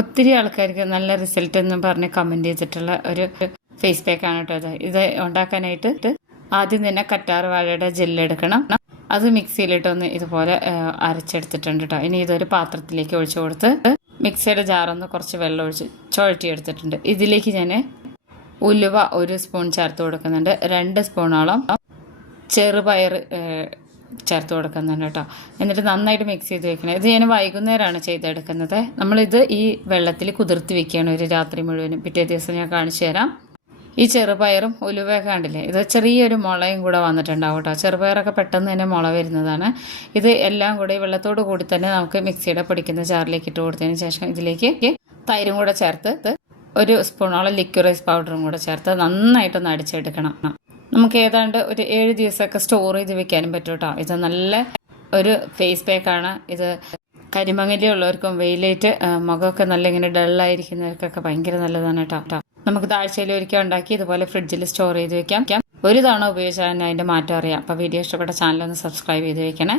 ഒത്തിരി ആൾക്കാർക്ക് നല്ല റിസൾട്ട് എന്ന് പറഞ്ഞ് കമൻറ്റ് ചെയ്തിട്ടുള്ള ഒരു ഫേസ് പാക്കാണ് കേട്ടോ ഇത് ഉണ്ടാക്കാനായിട്ട് ആദ്യം തന്നെ കറ്റാർ വാഴയുടെ ജെല്ലെടുക്കണം. അത് മിക്സിയിലിട്ടൊന്ന് ഇതുപോലെ അരച്ചെടുത്തിട്ടുണ്ട് കേട്ടോ. ഇനി ഇതൊരു പാത്രത്തിലേക്ക് ഒഴിച്ചു കൊടുത്ത് മിക്സിയുടെ ജാറൊന്ന് കുറച്ച് വെള്ളം ഒഴിച്ച് ചുഴറ്റിയെടുത്തിട്ടുണ്ട്. ഇതിലേക്ക് ഞാൻ ഉലുവ 1 സ്പൂൺ ചേർത്ത് കൊടുക്കുന്നുണ്ട്. 2 സ്പൂണോളം ചെറുപയർ ചേർത്ത് കൊടുക്കുന്നുണ്ട് കേട്ടോ. എന്നിട്ട് നന്നായിട്ട് മിക്സ് ചെയ്ത് വെക്കണം. ഇത് ഞാൻ വൈകുന്നേരമാണ് ചെയ്തെടുക്കുന്നത്. നമ്മളിത് ഈ വെള്ളത്തിൽ കുതിർത്ത് വെക്കുകയാണ് ഒരു രാത്രി മുഴുവനും. പിറ്റേ ദിവസം ഞാൻ കാണിച്ചു തരാം. ഈ ചെറുപയറും ഉലുവയൊക്കെ കണ്ടില്ലേ, ഇത് ചെറിയൊരു മുളയും കൂടെ വന്നിട്ടുണ്ടാവും കേട്ടോ. ചെറുപയറൊക്കെ പെട്ടെന്ന് തന്നെ മുള വരുന്നതാണ്. ഇത് എല്ലാം കൂടെ ഈ വെള്ളത്തോട് കൂടി തന്നെ നമുക്ക് മിക്സിയുടെ പൊടിക്കുന്ന ജാറിലേക്ക് ഇട്ട് കൊടുത്തതിന് ശേഷം ഇതിലേക്ക് തൈരും കൂടെ ചേർത്ത് 1 സ്പൂണോളം ലിക്വിഡ് പൗഡറും കൂടെ ചേർത്ത് നന്നായിട്ടൊന്ന് അടിച്ചെടുക്കണം. നമുക്ക് ഏതാണ്ട് ഒരു 7 ദിവസമൊക്കെ സ്റ്റോർ ചെയ്ത് വെക്കാനും പറ്റും കേട്ടോ. ഇത് നല്ല ഒരു ഫേസ് പാക്കാണ്. ഇത് കരിമങ്ങലി ഉള്ളവർക്കും വെയിലേറ്റ് മുഖമൊക്കെ നല്ല ഇങ്ങനെ ഡള്ളായിരിക്കുന്നവർക്കൊക്കെ ഭയങ്കര നല്ലതാണ് കേട്ടോ. നമുക്ക് ആഴ്ചയിൽ ഒരിക്കൽ ഉണ്ടാക്കി ഇതുപോലെ ഫ്രിഡ്ജിൽ സ്റ്റോർ ചെയ്ത് വെക്കാം. ഒരു തവണ ഉപയോഗിച്ചാൽ അതിൻ്റെ മാറ്റം അറിയാം. അപ്പോൾ വീഡിയോ ഇഷ്ടപ്പെട്ട ചാനലൊന്ന് സബ്സ്ക്രൈബ് ചെയ്ത് വെക്കണേ.